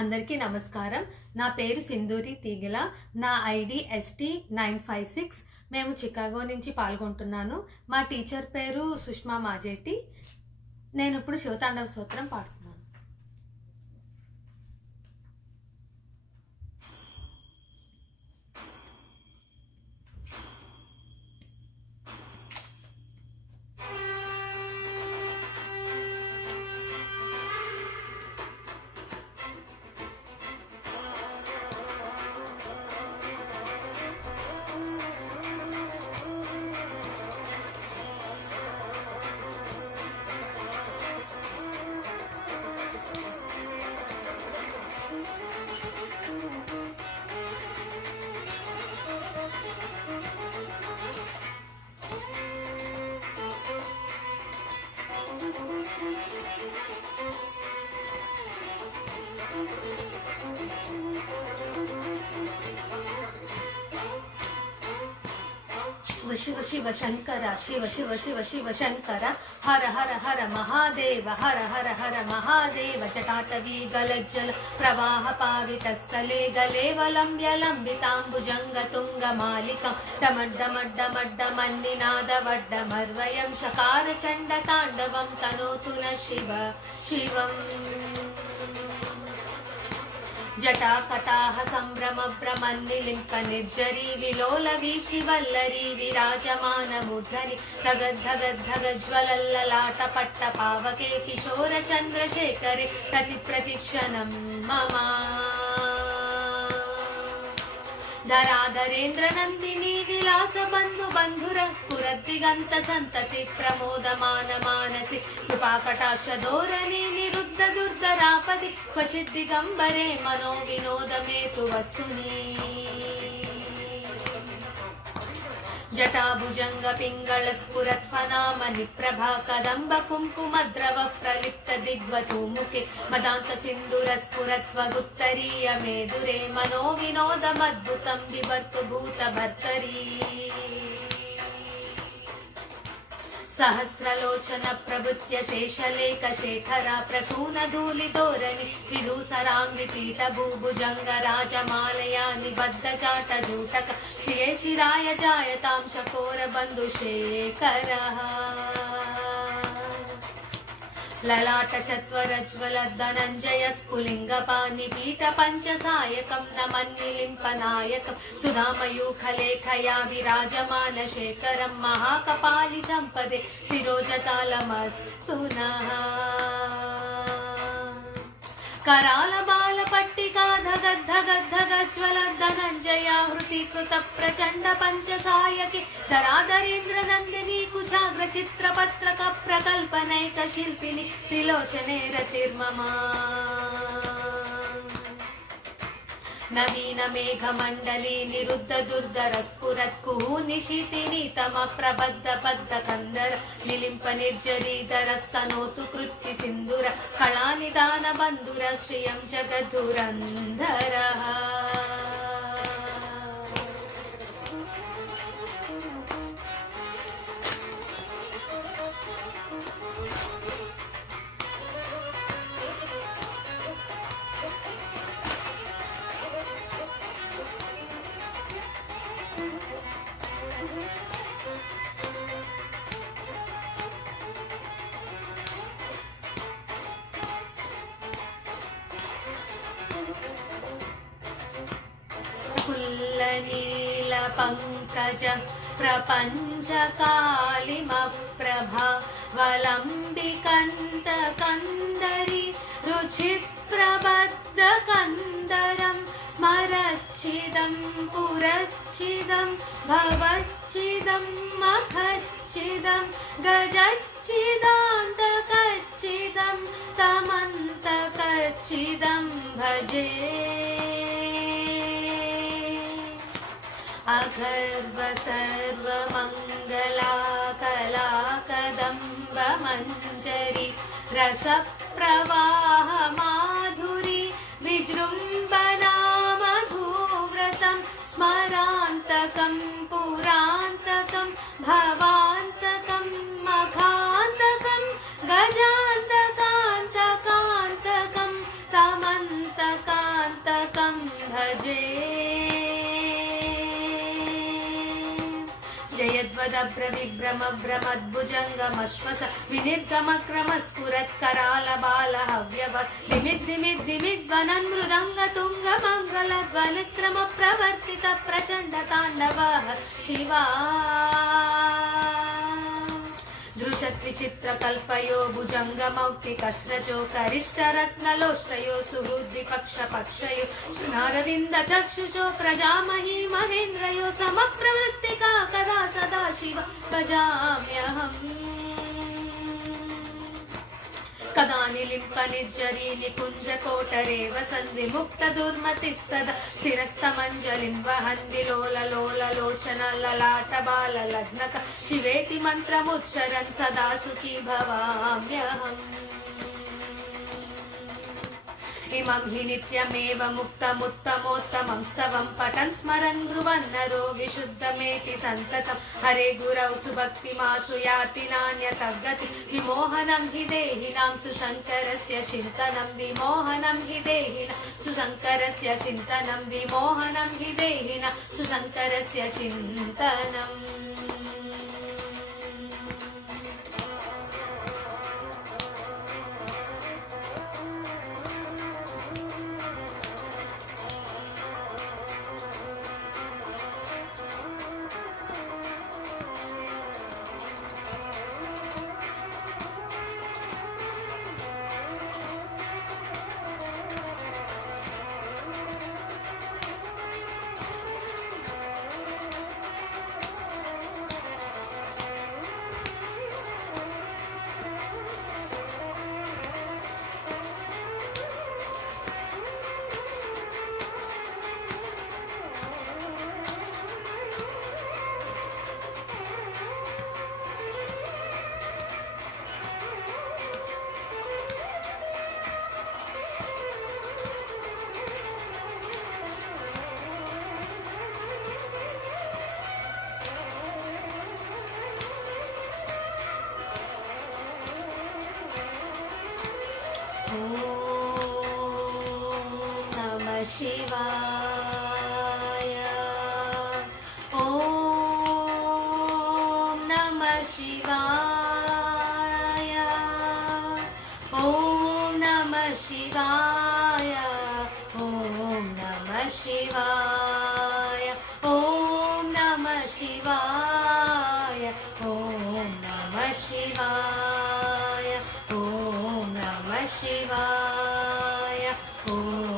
అందరికీ నమస్కారం. నా పేరు సింధూరి తీగల. నా ఐడి ST956. మేము చికాగో నుంచి పాల్గొంటున్నాను. మా టీచర్ పేరు సుష్మా మాజేటి. నేను ఇప్పుడు శివతాండవ స్తోత్రం పాడుతున్నాను. శివ శివ శంకర శివ శివ శివ శివ శంకర హర హర హర మహాదేవ హర హర హర మహాదేవ జటాటవీ గలజ్జల ప్రవాహ పావితస్థలే గలేవలంబ్య లంబితాంబుజంగ తుంగ మాలికం డమడ్డమడ్డమడ్డ మన్నినాదవడ్డ మర్వయం షకార చండ తాండవం తనోతు న శివ శివం జటాకటాహ సంభ్రమ భ్రమన్నిలింప నిర్జరీ విలోల వీచి వల్లరీ విరాజమాన మూర్ధని ధగద్ధగద్ధగజ్వలల్లలాట పట్ట పావకే కిశోర చంద్రశేఖరే ప్రతి ప్రతిక్షణం మమ ధరాధరేంద్ర నందిని విలాస బంధు బంధుర స్ఫురద్దిగంత సంతతి ప్రమోదమాన మానసి కృపాకటాక్ష ధోరణి నిరుద్ధ దుర్ధరాపది క్వచిద్ దిగంబరే మనో వినోదమేతు వస్తుని జటాభుజంగ పింగళ స్ఫురత్ఫనామని ప్రభా కదంబ కుంకుమద్రవ ప్రలిప్త దిగ్వతూముఖే మదాంత సింధుర స్ఫురత్వగుత్తరీయ మేదురే మనో వినోదమద్భుతం విభర్తు భూత భర్తరీ సహస్రలోచన ప్రభృత్య శేషలేఖ శేఖర ప్రసూన ధూళి ధోరణి విదూసరాంగి పీఠ భూభుజంగ రాజమాలయా నిబద్ధ చాట జూటక శ్రియ శిరాయ జాయతాం శకోర బంధు శేఖర లలాట చత్వరజ్వల ధనంజయ స్ఫులింగ పాని పీఠ పంచసాయకం నమన్నిలింప నాయకం సుధామయూఖలేఖయా విరాజమాన శేఖరం మహాకపాలి సంపదే శిరోజతాళమస్తు నః कराल बाल पट्टिका धगद्धगद्धगज्वल धनंजया हृति कृत प्रचंड पंचसायके धराधरेन्द्र नंदिनी कुशाग्र चित्रपत्रक प्रकल्पनैक शिल्पिनी त्रिलोचने रतिर्ममा नवीन मेघ मंडली निरुद्ध दुर्धर स्फुरत् कुहू निशीतिनी तम प्रबद्ध बद्ध कंदर निलिंप निर्जरीधर स्तनोतु कृत्ति सिंधुर कला निदान बंधुर श्रियं जगद्धुरंधरः नील पंकज प्रपंच कालिम प्रभा वलंबिकंत कंदरी रुचित प्रबद्ध कंदरम स्मरच्चिदं पुरच्चिदं भवच्चिदं मखच्चिदं गजच्चिदान्तकच्चिदं तमन्तकच्चिदं भजे अगर्व सर्व मंगला कला कदंब मंजरी रस प्रवाह माधुरी विजृंभणा मधुव्रतं स्मरान्तकं पुरान्तकं भवान्तकं मखान्तकं गजान्तकान्तकान्तकं तमन्तकं విద్వదభ్ర విభ్రమ భ్రమద్భుజంగమశ్వస వినిర్గమక్రమస్ఫురత్కరాల బాల హవ్యవ దిమిద్దిమిద్దిమిద్వనన్ మృదంగ తుంగ మంగళ ధ్వనిక్రమ ప్రవర్తిత ప్రచండ తాండవ శివా దృశద్విచిత్రకల్పయో భుజంగమౌక్తికశ్రజో కరిష్టరత్నలోష్టయో సుహృద్విపక్షపక్షయో నారవింద చక్షుషో ప్రజామహీ మహేంద్రయో సమప్రవృత్తికా కదా సదా శివ భజామ్యహం కదా నిలింప నిర్జరీ నికుంజ కోటరేవ సంధి ముక్త దుర్మతి సదా స్థిరస్తమంజలిం వహన్ విలోల లోల లోచన లలాట బాల లగ్నక శివేతి మంత్రముచ్చరన్ సదా సుఖీ భవామ్యహం ఇమం హి నిత్యమేవ ముక్తముత్తమోత్తమం స్తవం పఠన్ స్మరన్ బ్రువన్ నరో విశుద్ధమేతి సంతతం హరే గురౌ సుభక్తిమాసు యాతి నాన్యతగతి విమోహనం హి దేహినాం సుశంకరస్య చింతనం విమోహనం హి దేహినాం సుశంకరస్య చింతనం విమోహనం హి దేహినాం సుశంకరస్య చింతనం शिवाय ॐ नमः शिवाय ॐ नमः शिवाय ॐ नमः शिवाय ॐ नमः शिवाय ॐ नमः शिवाय ॐ नमः शिवाय ॐ